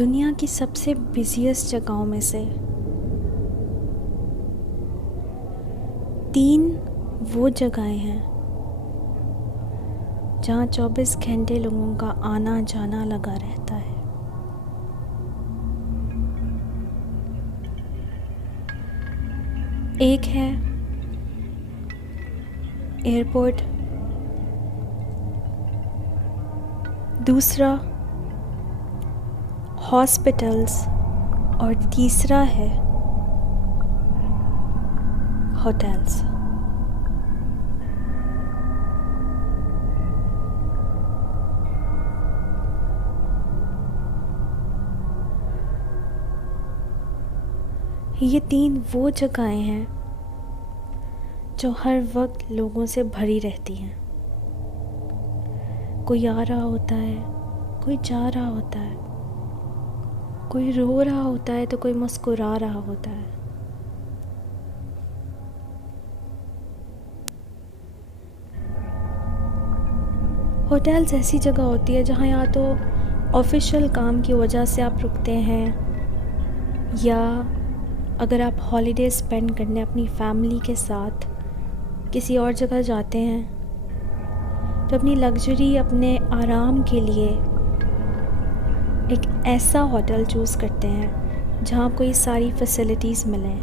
दुनिया की सबसे बिज़ीएस्ट जगहों में से 3 वो जगहें हैं जहाँ 24 घंटे लोगों का आना जाना लगा रहता है। एक है एयरपोर्ट, दूसरा हॉस्पिटल्स और तीसरा है होटल्स। ये 3 वो जगहें हैं जो हर वक्त लोगों से भरी रहती हैं। कोई आ रहा होता है, कोई जा रहा होता है, कोई रो रहा होता है तो कोई मुस्कुरा रहा होता है। होटल्स ऐसी जगह होती है जहाँ या तो ऑफिशियल काम की वजह से आप रुकते हैं, या अगर आप हॉलीडे स्पेंड करने अपनी फैमिली के साथ किसी और जगह जाते हैं तो अपनी लग्जरी, अपने आराम के लिए एक ऐसा होटल चूज़ करते हैं जहाँ आपको ये सारी फैसिलिटीज़ मिलें।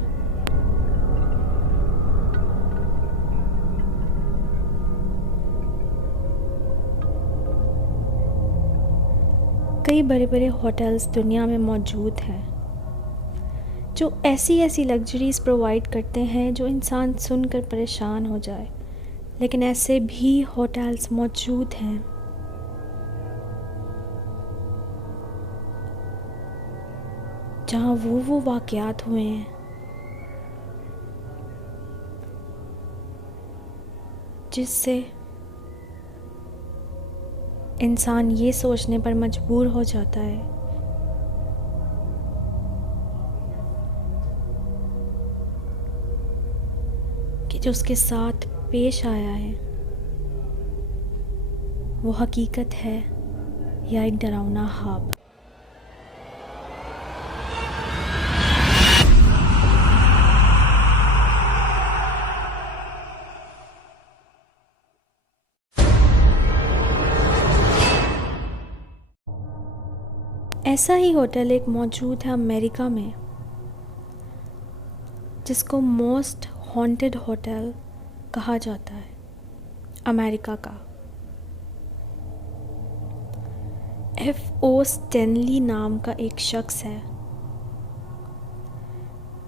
कई बड़े बड़े होटल्स दुनिया में मौजूद हैं जो ऐसी ऐसी लग्जरीज़ प्रोवाइड करते हैं जो इंसान सुनकर परेशान हो जाए, लेकिन ऐसे भी होटल्स मौजूद हैं जहाँ वो वाक़यात हुए हैं जिससे इंसान ये सोचने पर मजबूर हो जाता है कि जो उसके साथ पेश आया है वो हकीकत है या एक डरावना ख्वाब। ऐसा ही होटल एक मौजूद है अमेरिका में जिसको मोस्ट हॉन्टेड होटल कहा जाता है अमेरिका का। F.O. स्टैनली नाम का एक शख्स है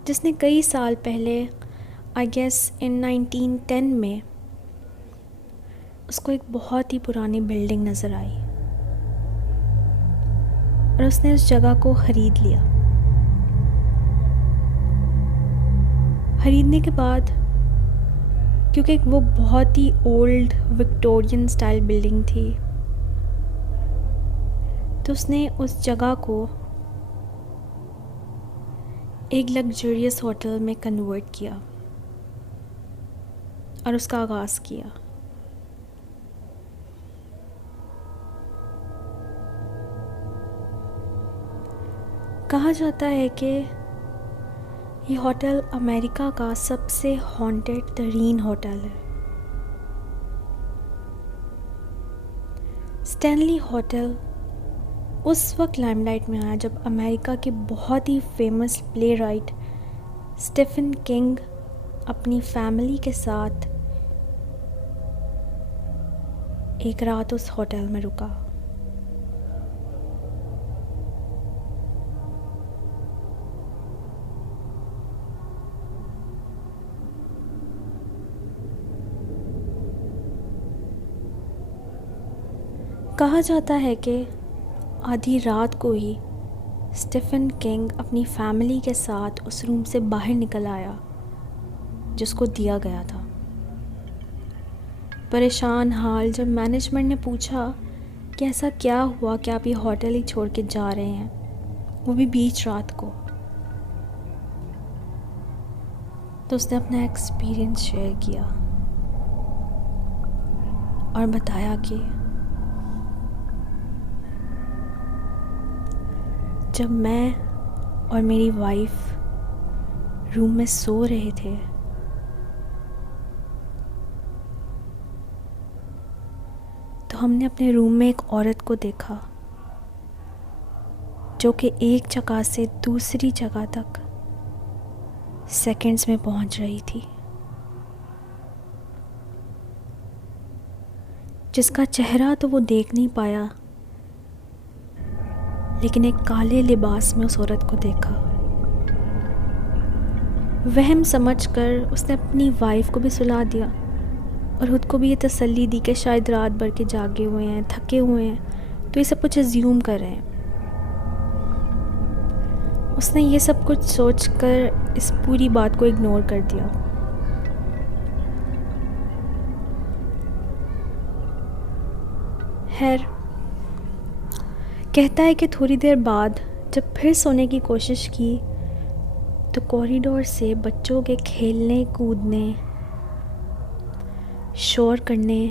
जिसने कई साल पहले, आई गेस इन 1910 में, उसको एक बहुत ही पुरानी बिल्डिंग नज़र आई और उसने उस जगह को ख़रीद लिया। ख़रीदने के बाद, क्योंकि वो बहुत ही ओल्ड विक्टोरियन स्टाइल बिल्डिंग थी, तो उसने उस जगह को एक लग्जरियस होटल में कन्वर्ट किया और उसका आगाज़ किया। कहा जाता है कि ये होटल अमेरिका का सबसे हॉन्टेड तरीन होटल है। स्टैनली होटल उस वक्त लाइमलाइट में आया जब अमेरिका के बहुत ही famous playwright Stephen King अपनी फैमिली के साथ एक रात उस होटल में रुका। कहा जाता है कि आधी रात को ही स्टीफन किंग अपनी फैमिली के साथ उस रूम से बाहर निकल आया जिसको दिया गया था। परेशान हाल जब मैनेजमेंट ने पूछा कि ऐसा क्या हुआ कि आप ये होटल ही छोड़ के जा रहे हैं, वो भी बीच रात को, तो उसने अपना एक्सपीरियंस शेयर किया और बताया कि जब मैं और मेरी वाइफ रूम में सो रहे थे, तो हमने अपने रूम में एक औरत को देखा जो कि एक जगह से दूसरी जगह तक सेकंड्स में पहुंच रही थी, जिसका चेहरा तो वो देख नहीं पाया, लेकिन एक काले लिबास में उस औरत को देखा। वहम समझकर उसने अपनी वाइफ को भी सुला दिया और ख़ुद को भी ये तसल्ली दी कि शायद रात भर के जागे हुए हैं, थके हुए हैं, तो ये सब कुछ अज्यूम कर रहे हैं। उसने ये सब कुछ सोचकर इस पूरी बात को इग्नोर कर दिया। खैर, कहता है कि थोड़ी देर बाद जब फिर सोने की कोशिश की तो कॉरिडोर से बच्चों के खेलने कूदने, शोर करने,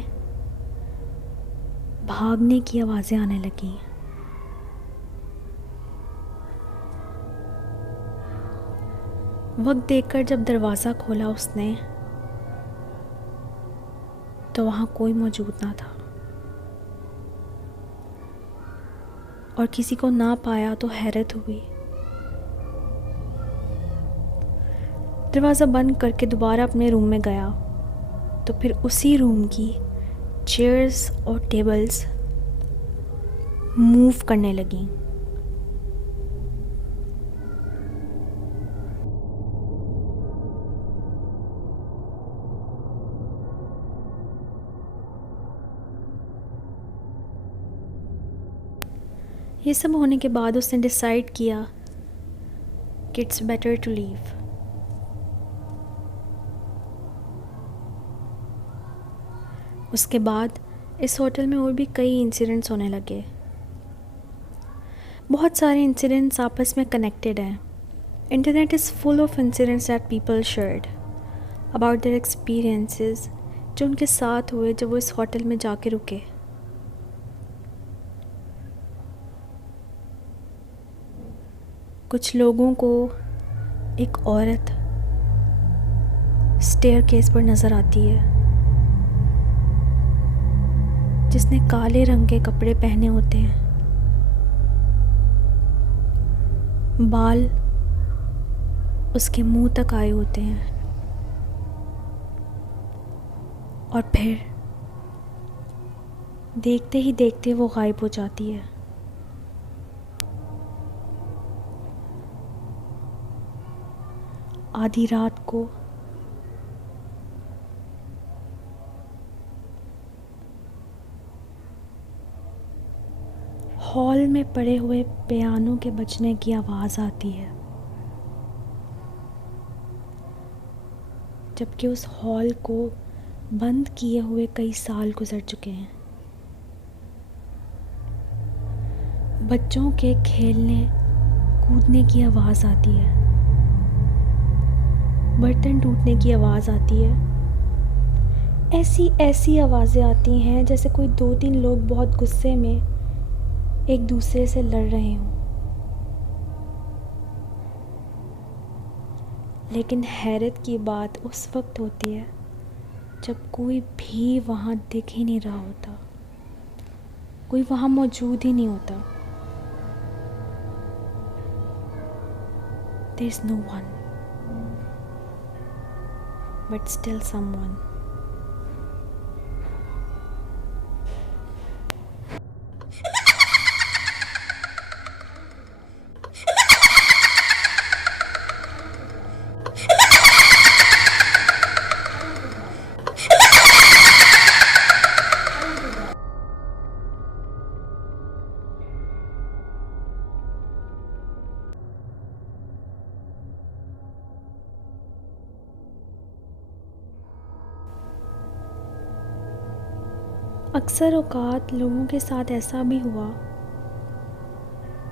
भागने की आवाज़ें आने लगीं। वक्त देखकर जब दरवाज़ा खोला उसने, तो वहाँ कोई मौजूद ना था और किसी को ना पाया तो हैरत हुई। दरवाज़ा बंद करके दोबारा अपने रूम में गया तो फिर उसी रूम की चेयर्स और टेबल्स मूव करने लगीं। ये सब होने के बाद उसने डिसाइड किया कि इट्स बेटर टू लीव। उसके बाद इस होटल में और भी कई इंसिडेंट्स होने लगे। बहुत सारे इंसिडेंट्स आपस में कनेक्टेड हैं। Internet is full of incidents that people shared about their experiences, जो उनके साथ हुए जब वो इस होटल में जाके रुके। कुछ लोगों को एक औरत स्टेयरकेस पर नज़र आती है जिसने काले रंग के कपड़े पहने होते हैं, बाल उसके मुंह तक आए होते हैं और फिर देखते ही देखते वो गायब हो जाती है। आधी रात को हॉल में पड़े हुए पियानो के बजने की आवाज़ आती है, जबकि उस हॉल को बंद किए हुए कई साल गुजर चुके हैं। बच्चों के खेलने कूदने की आवाज़ आती है, बर्तन टूटने की आवाज़ आती है। ऐसी ऐसी आवाज़ें आती हैं जैसे कोई 2-3 लोग बहुत गुस्से में एक दूसरे से लड़ रहे हों। लेकिन हैरत की बात उस वक्त होती है जब कोई भी वहाँ दिख ही नहीं रहा होता, कोई वहाँ मौजूद ही नहीं होता। There is no one, but still someone. अक्सर औक़ात लोगों के साथ ऐसा भी हुआ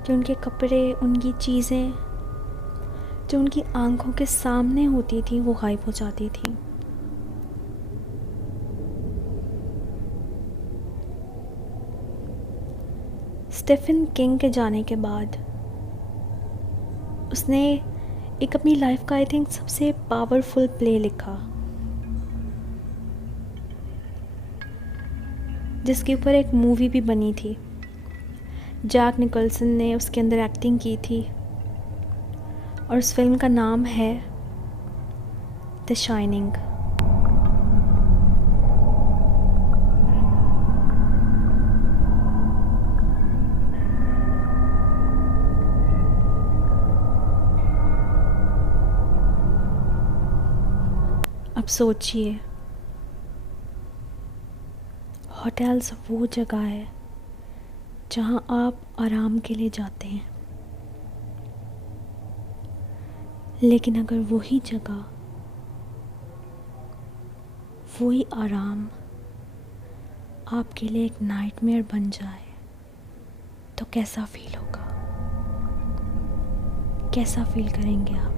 कि उनके कपड़े, उनकी चीज़ें जो उनकी आंखों के सामने होती थी वो गायब हो जाती थी। स्टीफन किंग के जाने के बाद उसने एक अपनी लाइफ का आई थिंक सबसे पावरफुल प्ले लिखा, जिसके ऊपर एक मूवी भी बनी थी। जैक निकल्सन ने उसके अंदर एक्टिंग की थी और उस फिल्म का नाम है द शाइनिंग। अब सोचिए, होटल्स वो जगह है जहाँ आप आराम के लिए जाते हैं, लेकिन अगर वही जगह, वही आराम आपके लिए एक नाइटमेयर बन जाए तो कैसा फील होगा? कैसा फील करेंगे आप?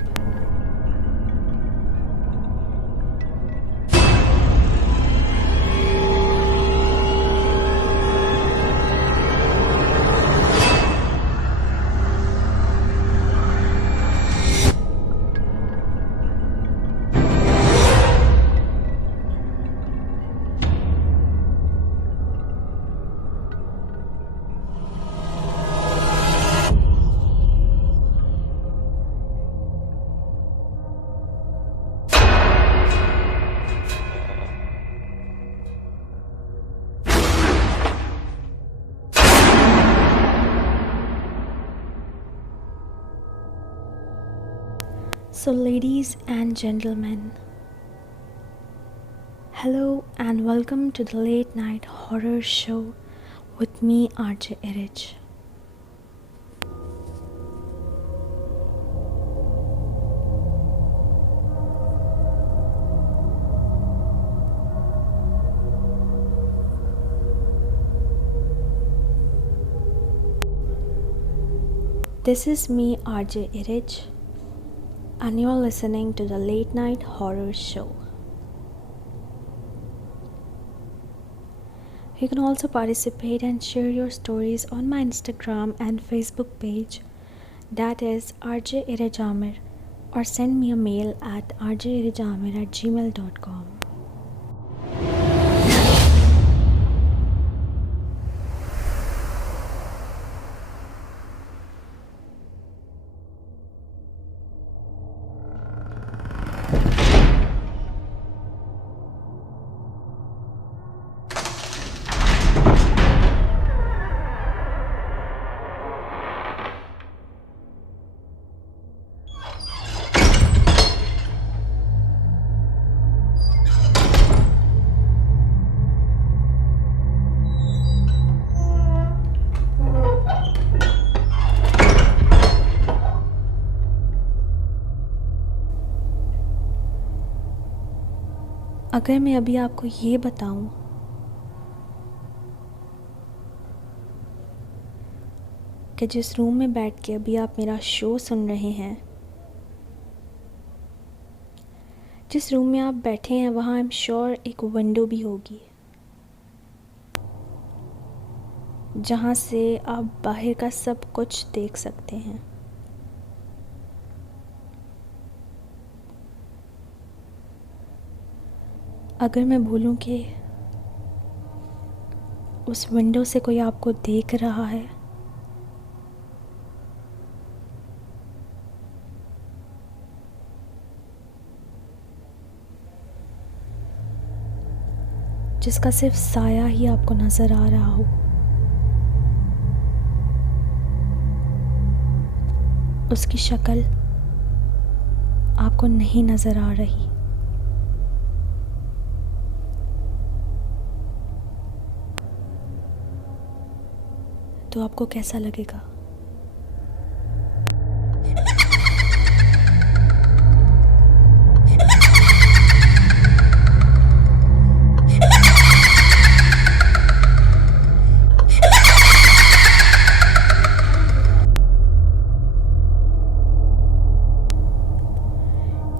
So ladies and gentlemen, hello and welcome to the late night horror show with me, RJ Erich. This is me, RJ Erich, and you're listening to the Late Night Horror Show. You can also participate and share your stories on my Instagram and Facebook page, that is RJ Erich Amir, or send me a mail at rjerigamir@gmail.com. अगर मैं अभी आपको ये बताऊं कि जिस room में बैठ के अभी आप मेरा शो सुन रहे हैं, जिस रूम में आप बैठे हैं, वहाँ आई एम श्योर एक विंडो भी होगी जहाँ से आप बाहर का सब कुछ देख सकते हैं। अगर मैं बोलूं कि उस विंडो से कोई आपको देख रहा है, जिसका सिर्फ साया ही आपको नज़र आ रहा हो, उसकी शक्ल आपको नहीं नज़र आ रही, तो आपको कैसा लगेगा?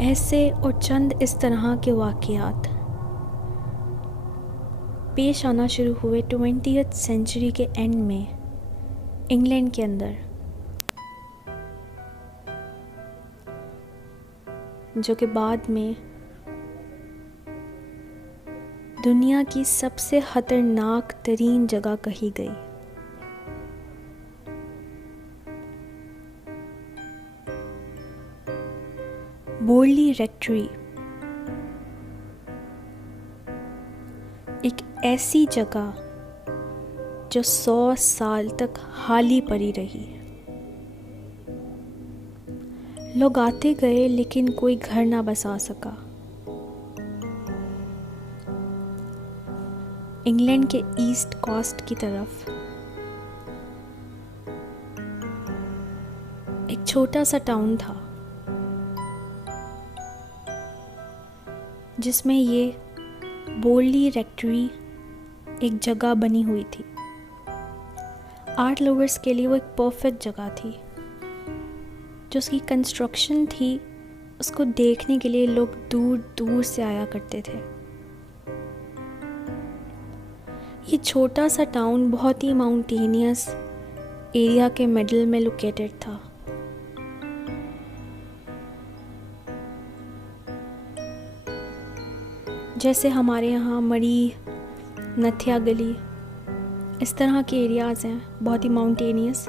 ऐसे और चंद इस तरह के वाक़यात पेश आना शुरू हुए 20th सेंचुरी के एंड में इंग्लैंड के अंदर। जो कि बाद में दुनिया की सबसे खतरनाक तरीन जगह कही गई। बोरली रेक्टरी एक ऐसी जगह जो 100 साल तक खाली पड़ी रही। लोग आते गए लेकिन कोई घर ना बसा सका। इंग्लैंड के ईस्ट कोस्ट की तरफ एक छोटा सा टाउन था जिसमें ये बोरली रेक्टरी एक जगह बनी हुई थी। आर्ट लवर्स के लिए वो एक परफेक्ट जगह थी। जो उसकी कंस्ट्रक्शन थी उसको देखने के लिए लोग दूर दूर से आया करते थे। ये छोटा सा टाउन बहुत ही माउंटेनियस एरिया के मिडल में लोकेटेड था। जैसे हमारे यहाँ मरी, नथिया गली, इस तरह के एरियाज़ हैं बहुत ही माउंटेनियस।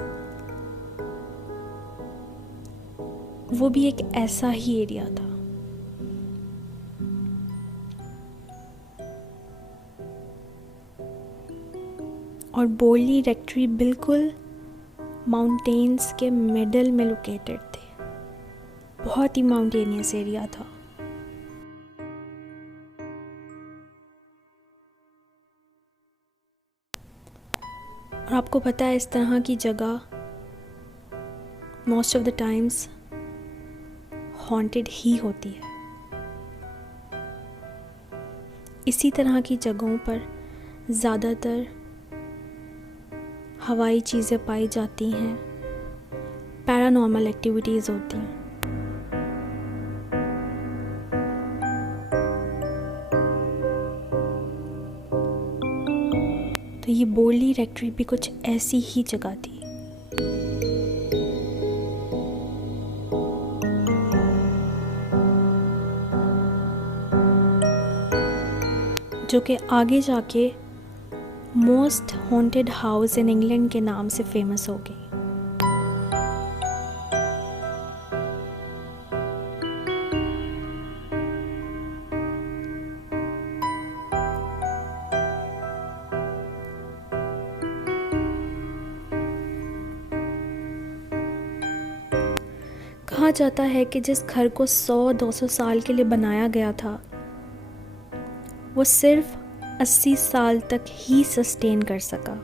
वो भी एक ऐसा ही एरिया था। और बोरली रेक्टरी बिल्कुल माउंटेन्स के मिडल में लोकेटेड थे। बहुत ही माउंटेनियस एरिया था। और आपको पता है इस तरह की जगह most of the times haunted ही होती है। इसी तरह की जगहों पर ज़्यादातर हवाई चीज़ें पाई जाती हैं, पैरानॉर्मल एक्टिविटीज़ होती हैं। तो ये बोरली रेक्टरी भी कुछ ऐसी ही जगह थी। जो कि आगे जाके most haunted house in England के नाम से फेमस हो गई। कहा जाता है कि जिस घर को 100-200 साल के लिए बनाया गया था वो सिर्फ 80 साल तक ही सस्टेन कर सका।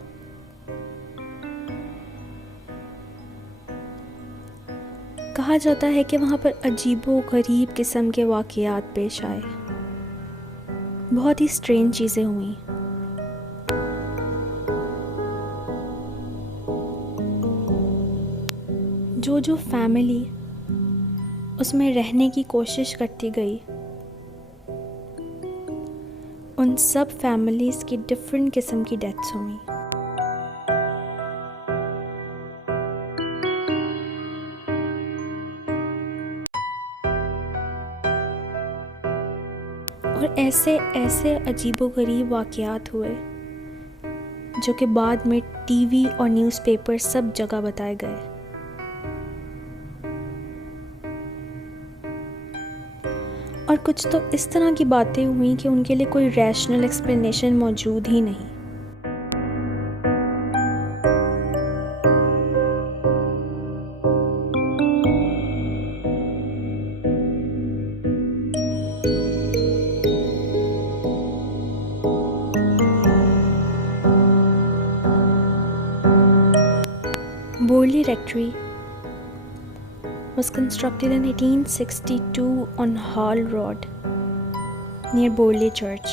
कहा जाता है कि वहाँ पर अजीबो गरीब किस्म के वाक़यात पेश आए। बहुत ही स्ट्रेंज चीज़ें हुई। जो फैमिली उसमें रहने की कोशिश करती गई उन सब फैमिलीज़ की डिफरेंट किस्म की डेथ्स हुई। और ऐसे ऐसे अजीबोगरीब वाक़यात हुए जो कि बाद में टीवी और न्यूज़पेपर सब जगह बताए गए। और कुछ तो इस तरह की बातें हुई कि उनके लिए कोई रैशनल एक्सप्लेनेशन मौजूद ही नहीं। Borli Rectory was constructed in 1862 on Hall Road near Borley Church.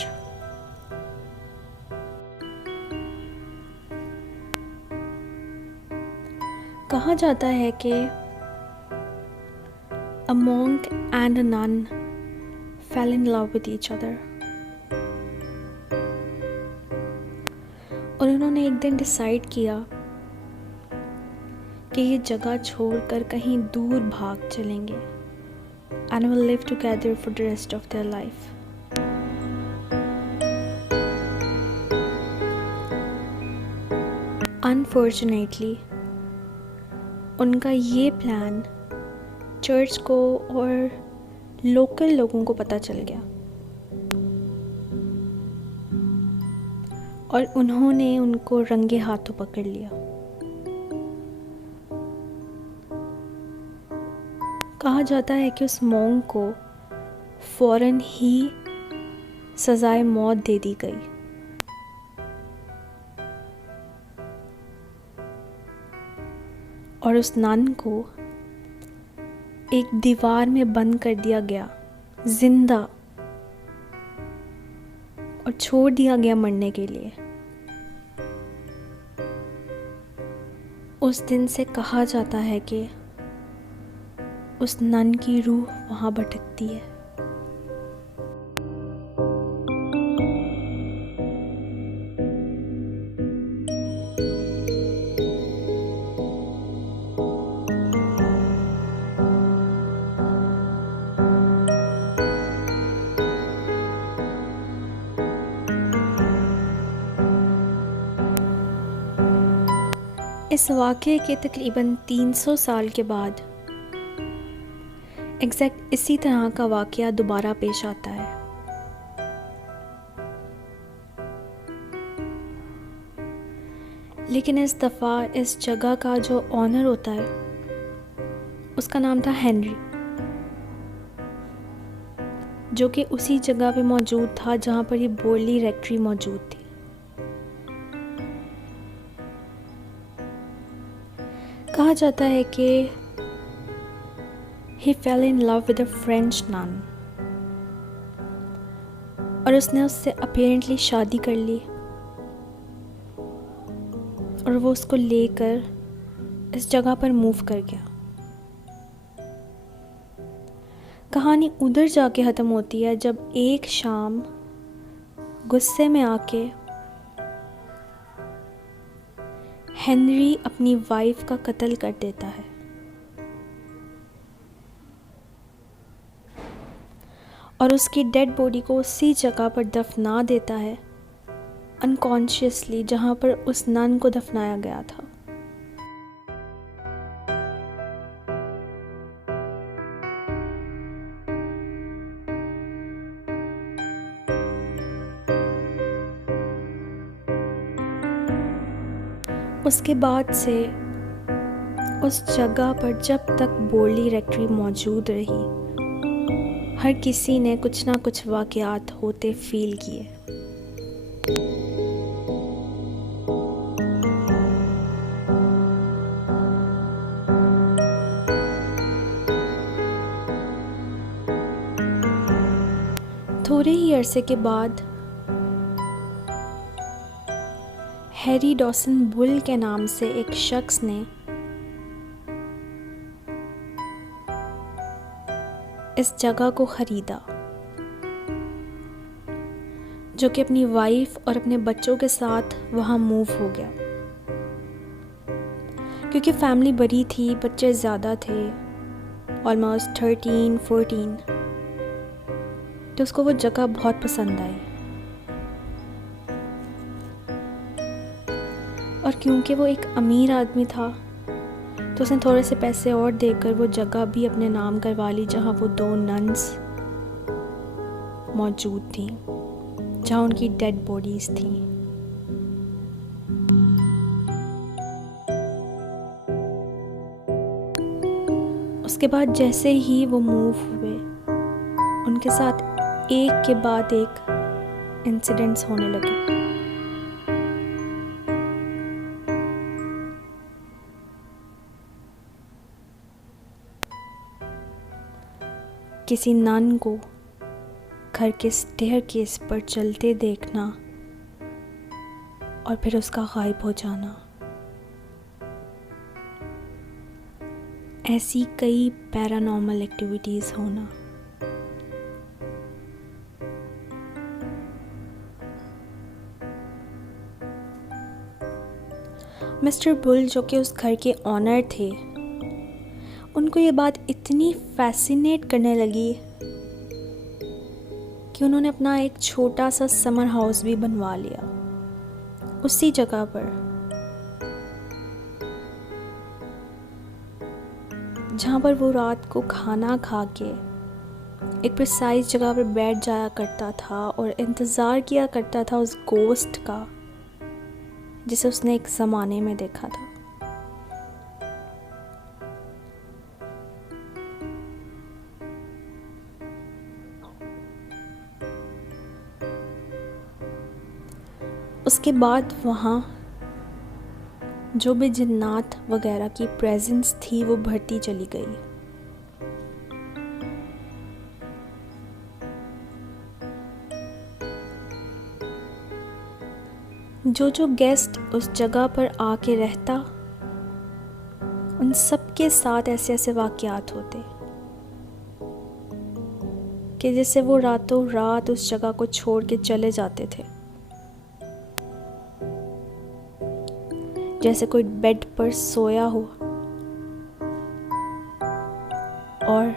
कहा जाता है कि a monk and a nun fell in love with each other. और उन्होंने एक दिन डिसाइड किया कि ये जगह छोड़कर कहीं दूर भाग चलेंगे and will live together for the rest of their life. Unfortunately, उनका ये प्लान चर्च को और लोकल लोगों को पता चल गया और उन्होंने उनको रंगे हाथों पकड़ लिया। कहा जाता है कि उस मॉन्क को फौरन ही सजाए मौत दे दी गई। और उस नन को एक दीवार में बंद कर दिया गया जिंदा और छोड़ दिया गया मरने के लिए। उस दिन से कहा जाता है कि उस नन की रूह वहाँ भटकती है। इस वाक़े के तकरीबन 300 साल के बाद एग्जैक्ट इसी तरह का वाक़या दोबारा पेश आता है। लेकिन इस दफ़ा इस जगह का जो ऑनर होता है उसका नाम था हेनरी, जो कि उसी जगह पे मौजूद था जहाँ पर ये बोरली रेक्ट्री मौजूद थी। कहा जाता है कि he fell in love with a French nun और उसने उससे apparently शादी कर ली और वो उसको लेकर इस जगह पर मूव कर गया। कहानी उधर जाके ख़त्म होती है जब एक शाम गुस्से में आके हेनरी अपनी वाइफ का कत्ल कर देता है और उसकी डेड बॉडी को उसी जगह पर दफना देता है अनकॉन्शियसली जहाँ पर उस नन को दफनाया गया था। उसके बाद से उस जगह पर जब तक बोरली रेक्ट्री मौजूद रही, हर किसी ने कुछ ना कुछ वाक़यात होते फील किए। थोड़े ही अरसे के बाद हैरी डॉसन बुल के नाम से एक शख्स ने इस जगह को ख़रीदा, जो कि अपनी वाइफ और अपने बच्चों के साथ वहाँ मूव हो गया। क्योंकि फैमिली बड़ी थी, बच्चे ज़्यादा थे, ऑलमोस्ट 13-14, तो उसको वो जगह बहुत पसंद आई। और क्योंकि वो एक अमीर आदमी था तो उसने थोड़े से पैसे और देकर वो जगह भी अपने नाम करवा ली जहाँ वो 2 नन्स मौजूद थी, जहाँ उनकी डेड बॉडीज़ थी। उसके बाद जैसे ही वो मूव हुए, उनके साथ एक के बाद एक इंसिडेंट्स होने लगे। किसी नन को घर के स्टेयरकेस पर चलते देखना और फिर उसका गायब हो जाना, ऐसी कई पैरानॉर्मल एक्टिविटीज़ होना। मिस्टर बुल, जो कि उस घर के ऑनर थे, उनको उनको ये बात इतनी फैसिनेट करने लगी कि उन्होंने अपना एक छोटा सा समर हाउस भी बनवा लिया उसी जगह पर जहाँ पर वो रात को खाना खा के एक प्रिसाइज जगह पर बैठ जाया करता था और इंतज़ार किया करता था उस गोस्ट का जिसे उसने एक ज़माने में देखा था। उसके बाद वहाँ जो भी जिन्नात वगैरह की प्रेजेंस थी वो बढ़ती चली गई। जो गेस्ट उस जगह पर आके रहता उन सब के साथ ऐसे ऐसे वाक़यात होते कि जैसे वो रातों रात उस जगह को छोड़ के चले जाते थे। जैसे कोई बेड पर सोया हो और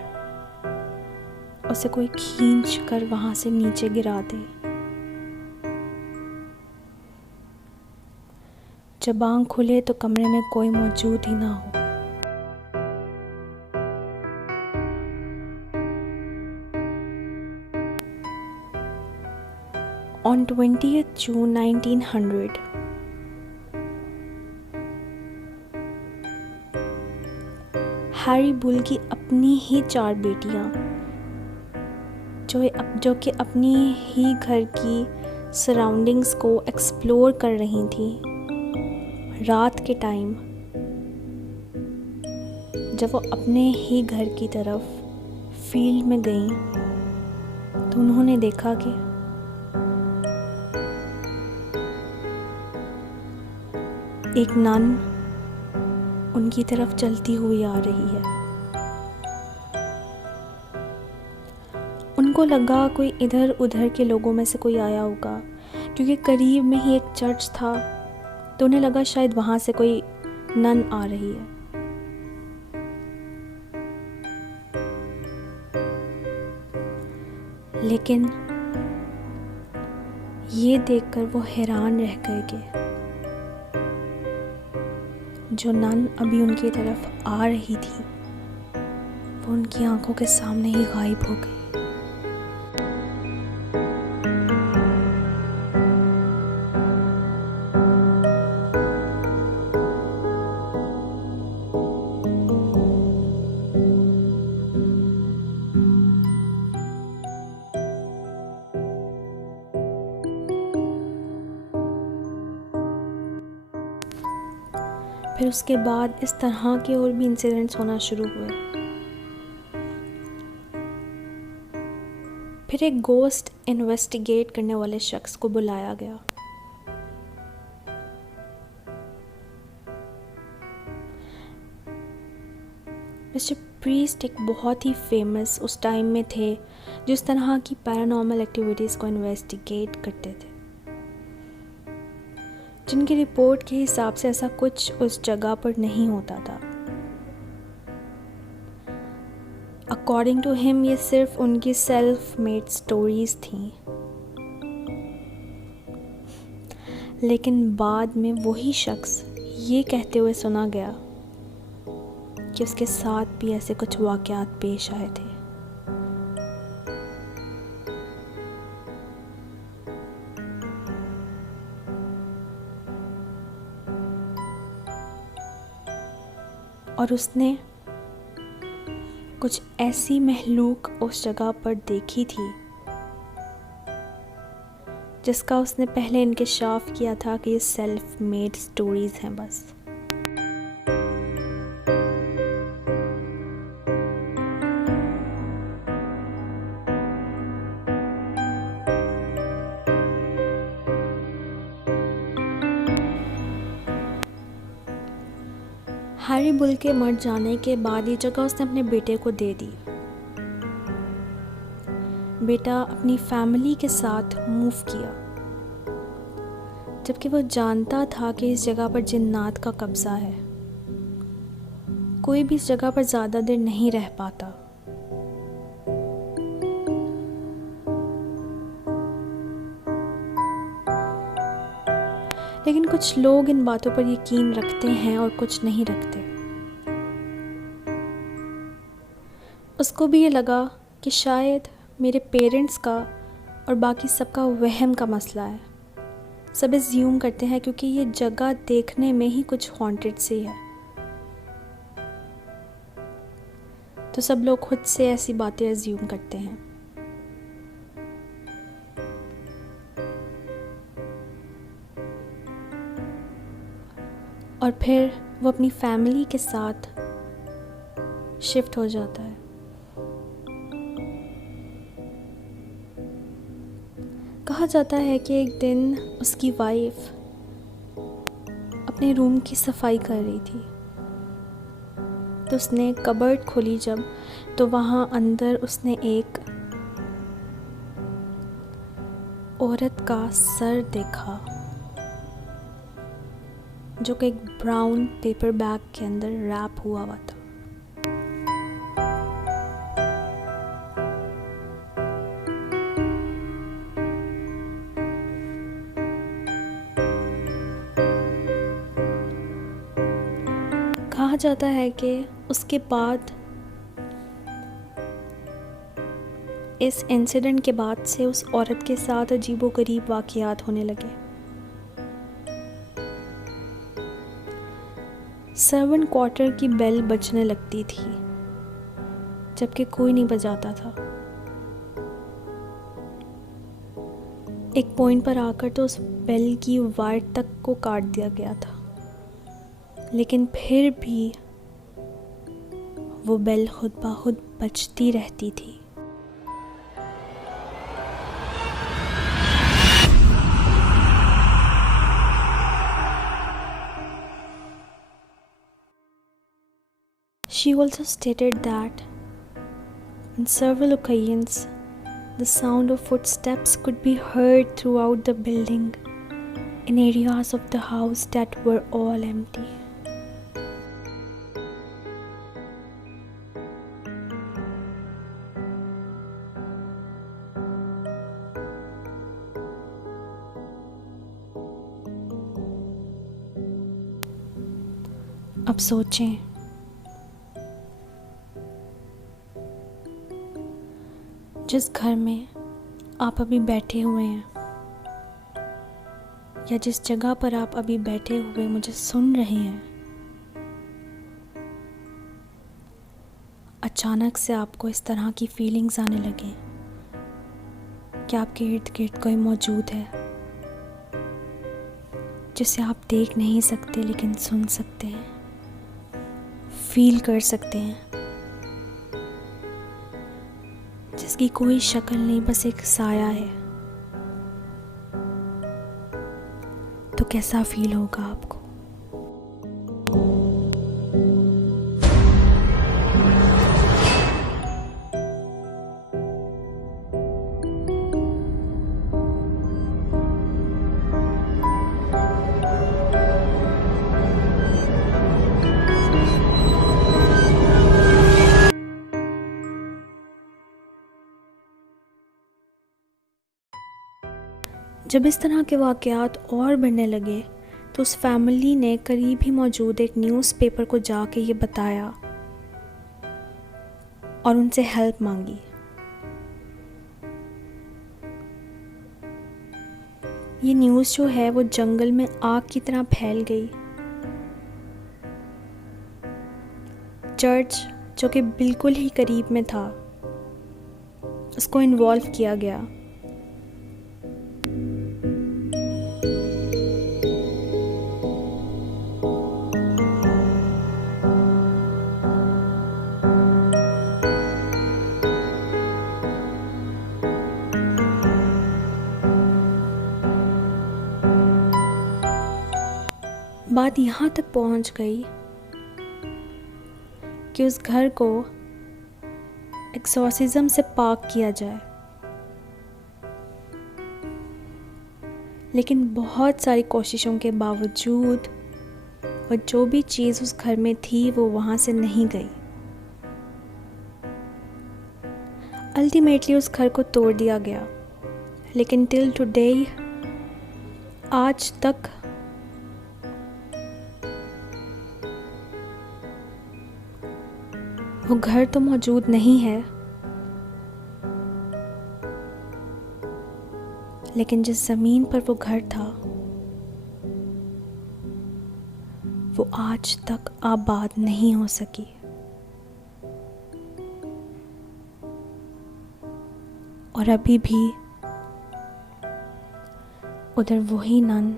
उसे कोई खींच कर वहां से नीचे गिरा दे। जब आँख खुले तो कमरे में कोई मौजूद ही ना हो। On 20th June 1900, Harry bull की अपनी ही 4 बेटियां जो कि अपनी ही घर की सराउंडिंग्स को एक्सप्लोर कर रही थी, रात के टाइम जब वो अपने ही घर की तरफ फील्ड में गईं तो उन्होंने देखा कि एक नन उनकी तरफ चलती हुई आ रही है। उनको लगा कोई इधर उधर के लोगों में से कोई आया होगा, क्योंकि करीब में ही एक चर्च था, तो उन्हें लगा शायद वहां से कोई नन आ रही है। लेकिन ये देखकर वो हैरान रह गए कि जो नन अभी उनकी तरफ आ रही थी वो उनकी आंखों के सामने ही गायब हो गई। फिर उसके बाद इस तरह के और भी इंसिडेंट्स होना शुरू हुए। फिर एक गोस्ट इन्वेस्टिगेट करने वाले शख्स को बुलाया गया। मिस्टर प्रीस्ट एक बहुत ही फेमस उस टाइम में थे जो इस तरह की पैरानॉर्मल एक्टिविटीज़ को इन्वेस्टिगेट करते थे, जिनकी रिपोर्ट के हिसाब से ऐसा कुछ उस जगह पर नहीं होता था। अकॉर्डिंग टू हिम ये सिर्फ उनकी सेल्फ मेड स्टोरीज थीं। लेकिन बाद में वही शख्स ये कहते हुए सुना गया कि उसके साथ भी ऐसे कुछ वाक़यात पेश आए थे। और उसने कुछ ऐसी महलूक उस जगह पर देखी थी जिसका उसने पहले इंकशाफ किया था कि ये सेल्फ मेड स्टोरीज हैं बस। हैरी बुल के मर जाने के बाद ये जगह उसने अपने बेटे को दे दी। बेटा अपनी फैमिली के साथ मूव किया, जबकि वो जानता था कि इस जगह पर जिन्नात का कब्जा है। कोई भी इस जगह पर ज़्यादा देर नहीं रह पाता। लेकिन कुछ लोग इन बातों पर यकीन रखते हैं और कुछ नहीं रखते। उसको भी ये लगा कि शायद मेरे पेरेंट्स का और बाकी सबका वहम का मसला है। सब एज्यूम करते हैं क्योंकि ये जगह देखने में ही कुछ हॉन्टेड सी है, तो सब लोग खुद से ऐसी बातें एज्यूम करते हैं। और फिर वो अपनी फैमिली के साथ शिफ्ट हो जाता है। कहा जाता है कि एक दिन उसकी वाइफ अपने रूम की सफाई कर रही थी, तो उसने कबर्ड खोली जब, तो वहाँ अंदर उसने एक औरत का सर देखा जो कि एक ब्राउन पेपर बैग के अंदर रैप हुआ था। कहा जाता है कि उसके बाद, इस इंसिडेंट के बाद से उस औरत के साथ अजीबोगरीब वाक़यात होने लगे। सर्वेंट क्वार्टर की बेल बजने लगती थी जबकि कोई नहीं बजाता था। एक पॉइंट पर आकर तो उस बेल की वायर तक को काट दिया गया था, लेकिन फिर भी वो बेल खुद ब खुद बजती रहती थी। She also stated that on several occasions the sound of footsteps could be heard throughout the building in areas of the house that were all empty. अब सोचें, जिस घर में आप अभी बैठे हुए हैं या जिस जगह पर आप अभी बैठे हुए मुझे सुन रहे हैं, अचानक से आपको इस तरह की फीलिंग्स आने लगे कि आपके इर्द गिर्द कोई मौजूद है जिसे आप देख नहीं सकते लेकिन सुन सकते हैं, फील कर सकते हैं, जिसकी कोई शक्ल नहीं, बस एक साया है, तो कैसा फील होगा आपको? जब इस तरह के वाक़यात और बढ़ने लगे तो उस फैमिली ने करीब ही मौजूद एक न्यूज़पेपर को जाके ये बताया और उनसे हेल्प मांगी। ये न्यूज़ जो है वो जंगल में आग की तरह फैल गई। चर्च जो कि बिल्कुल ही करीब में था, उसको इन्वॉल्व किया गया। बात यहाँ तक पहुँच गई कि उस घर को एक्सॉर्सिज्म से पाक किया जाए, लेकिन बहुत सारी कोशिशों के बावजूद और जो भी चीज़ उस घर में थी वो वहाँ से नहीं गई। अल्टीमेटली उस घर को तोड़ दिया गया, लेकिन टिल टुडे, आज तक वो घर तो मौजूद नहीं है, लेकिन जिस ज़मीन पर वो घर था वो आज तक आबाद नहीं हो सकी। और अभी भी उधर वही नन,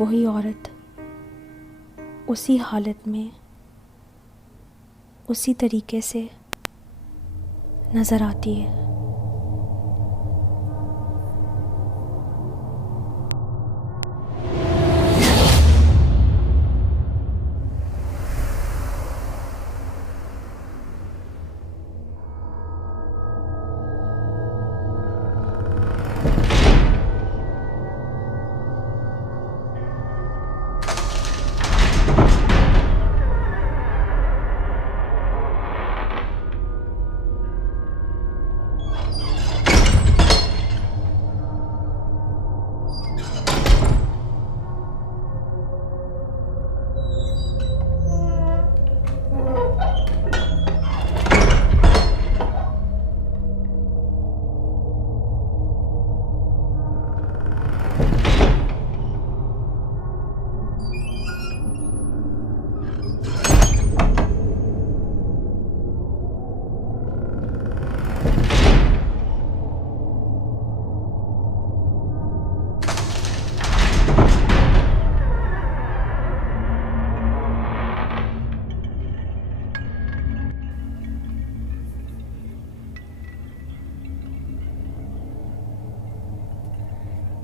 वही औरत उसी हालत में, उसी तरीके से नज़र आती है।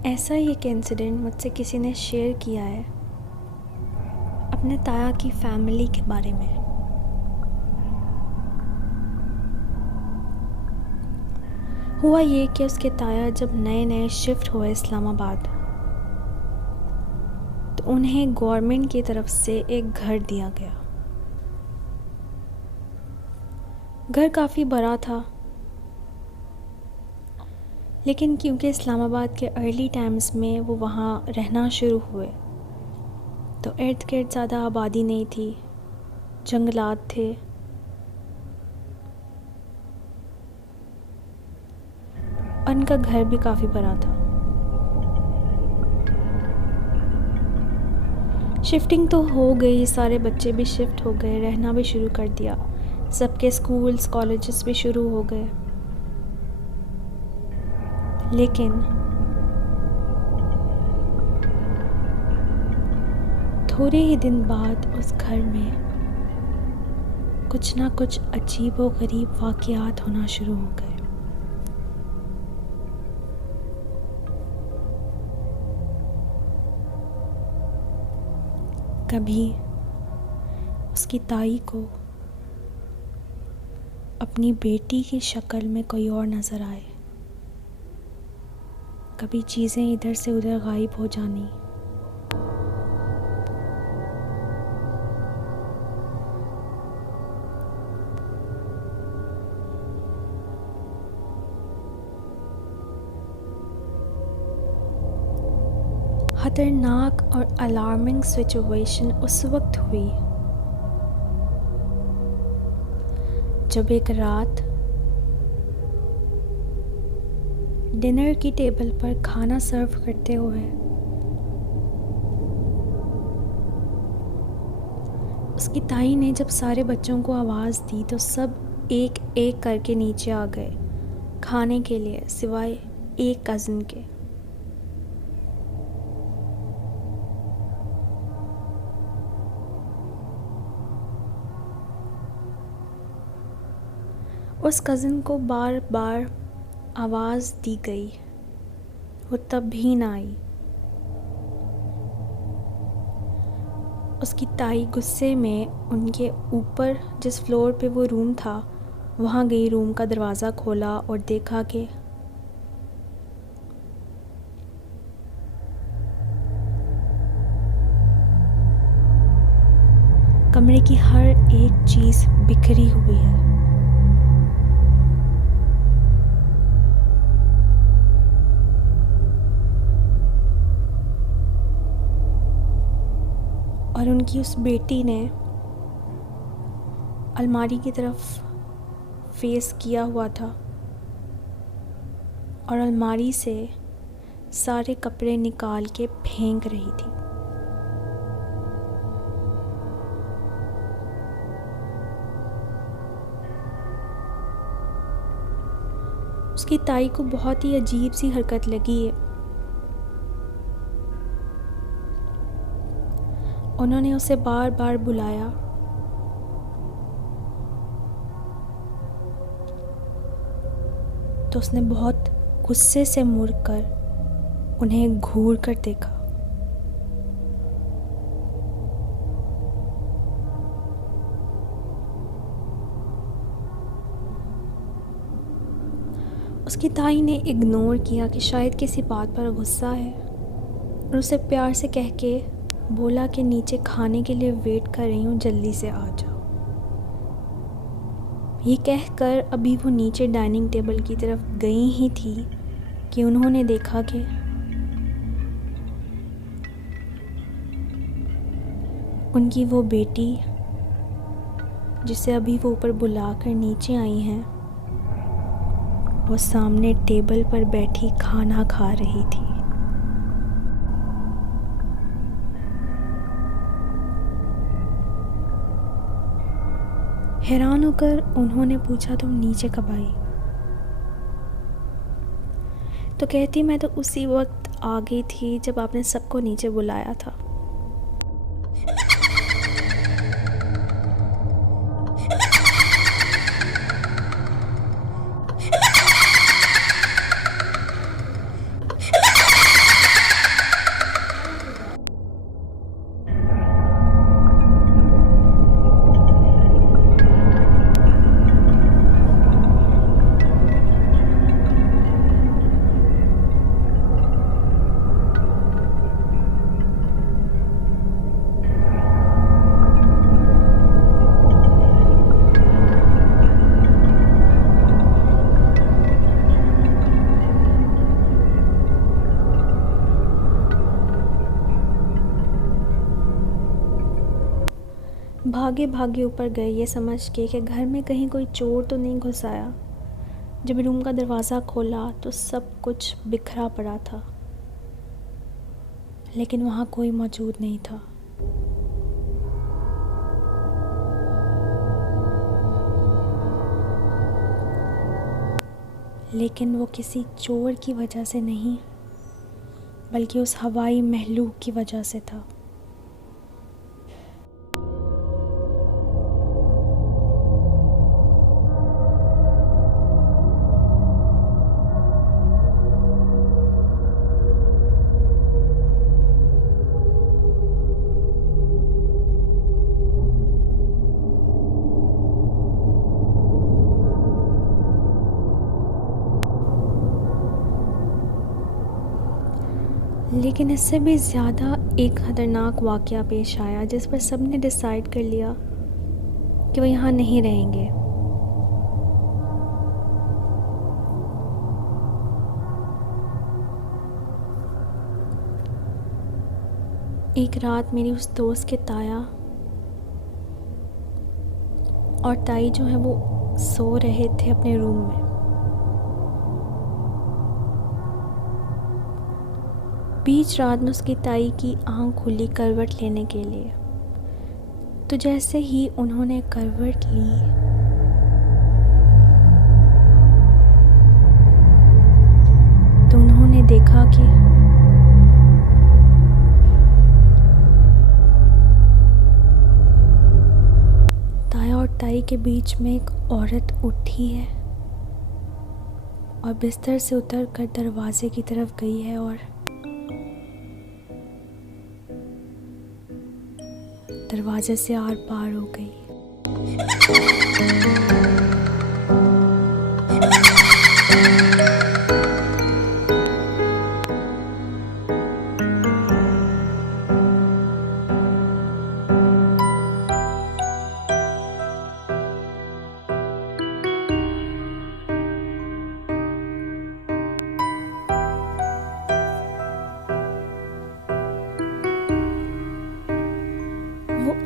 ऐसा ही एक इंसिडेंट मुझसे किसी ने शेयर किया है अपने ताया की फैमिली के बारे में। हुआ ये कि उसके ताया जब नए नए शिफ्ट हुए इस्लामाबाद, तो उन्हें गवर्नमेंट की तरफ से एक घर दिया गया। घर काफ़ी बड़ा था, लेकिन क्योंकि इस्लामाबाद के अर्ली टाइम्स में वो वहाँ रहना शुरू हुए, तो इर्द गिर्द ज़्यादा आबादी नहीं थी, जंगलात थे। उनका घर भी काफ़ी बड़ा था। शिफ्टिंग तो हो गई, सारे बच्चे भी शिफ्ट हो गए, रहना भी शुरू कर दिया, सबके स्कूल्स कॉलेजेस भी शुरू हो गए। लेकिन थोड़े ही दिन बाद उस घर में कुछ ना कुछ अजीबोगरीब वाक़यात होना शुरू हो गए। कभी उसकी ताई को अपनी बेटी की शक्ल में कोई और नज़र आए, कभी चीज़ें इधर से उधर गायब हो जानी। खतरनाक और अलार्मिंग सिचुएशन उस वक्त हुई जब एक रात डिनर की टेबल पर खाना सर्व करते हुए उसकी ताई ने जब सारे बच्चों को आवाज़ दी तो सब एक एक करके नीचे आ गए खाने के लिए, सिवाय एक कज़न के। उस कज़न को बार बार आवाज़ दी गई, वो तब भी ना आई। उसकी ताई गुस्से में उनके ऊपर जिस फ्लोर पे वो रूम था वहाँ गई, रूम का दरवाज़ा खोला और देखा कि कमरे की हर एक चीज़ बिखरी हुई है। और उनकी उस बेटी ने अलमारी की तरफ फेस किया हुआ था और अलमारी से सारे कपड़े निकाल के फेंक रही थी। उसकी ताई को बहुत ही अजीब सी हरकत लगी है। उन्होंने उसे बार बार बुलाया, तो उसने बहुत गुस्से से मुड़कर उन्हें घूर कर देखा। उसकी ताई ने इग्नोर किया कि शायद किसी बात पर गुस्सा है और उसे प्यार से कह के बोला कि नीचे खाने के लिए वेट कर रही हूँ, जल्दी से आ जाओ। ये कहकर अभी वो नीचे डाइनिंग टेबल की तरफ गई ही थी कि उन्होंने देखा कि उनकी वो बेटी, जिसे अभी वो ऊपर बुलाकर नीचे आई हैं, वो सामने टेबल पर बैठी खाना खा रही थी। हैरान होकर उन्होंने पूछा, तुम नीचे कब आई? तो कहती, मैं तो उसी वक्त आ गई थी जब आपने सबको नीचे बुलाया था। भागे भागे ऊपर गए ये समझ के कि घर में कहीं कोई चोर तो नहीं घुस आया। जब रूम का दरवाज़ा खोला तो सब कुछ बिखरा पड़ा था, लेकिन वहाँ कोई मौजूद नहीं था। लेकिन वो किसी चोर की वजह से नहीं, बल्कि उस हवाई महलूक की वजह से था। लेकिन इससे भी ज़्यादा एक ख़तरनाक वाक़या पेश आया, जिस पर सब ने डिसाइड कर लिया कि वो यहाँ नहीं रहेंगे। एक रात मेरी उस दोस्त के ताया और ताई जो है वो सो रहे थे अपने रूम में। बीच रात में उसकी ताई की आँख खुली करवट लेने के लिए। तो जैसे ही उन्होंने करवट ली, तो उन्होंने देखा कि ताया और ताई के बीच में एक औरत उठी है और बिस्तर से उतरकर दरवाजे की तरफ गई है और दरवाजे से आर पार हो गई।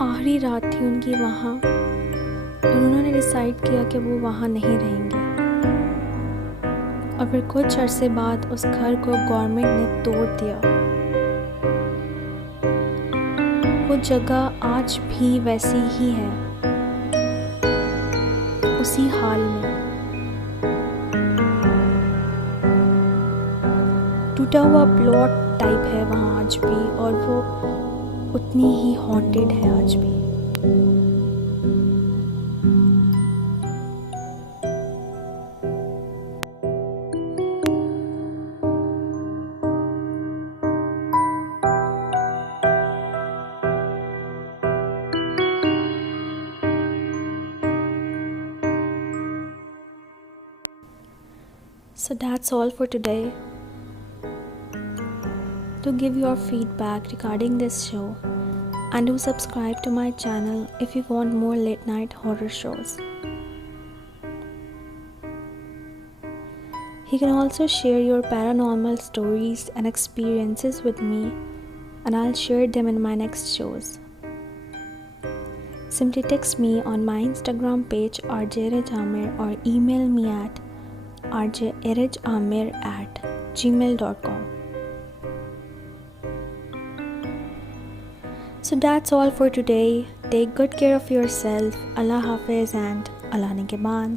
आखिरी रात थी उनकी वहाँ और उन्होंने डिसाइड किया कि वो वहाँ नहीं रहेंगे। और फिर कुछ अरसे बाद उस घर को गवर्नमेंट ने तोड़ दिया। वो जगह आज भी वैसी ही है, उसी हाल में। टूटा हुआ प्लॉट टाइप है वहाँ आज भी, और वो उतनी ही हॉन्टेड है आज भी। So that's all for today. Do give your feedback regarding this show and do subscribe to my channel if you want more late night horror shows. You can also share your paranormal stories and experiences with me, and I'll share them in my next shows. Simply text me on my Instagram page rjirajamir or email me at rjirajamir@gmail.com. So that's all for today. Take good care of yourself. Allah Hafiz and Allah Nigeban.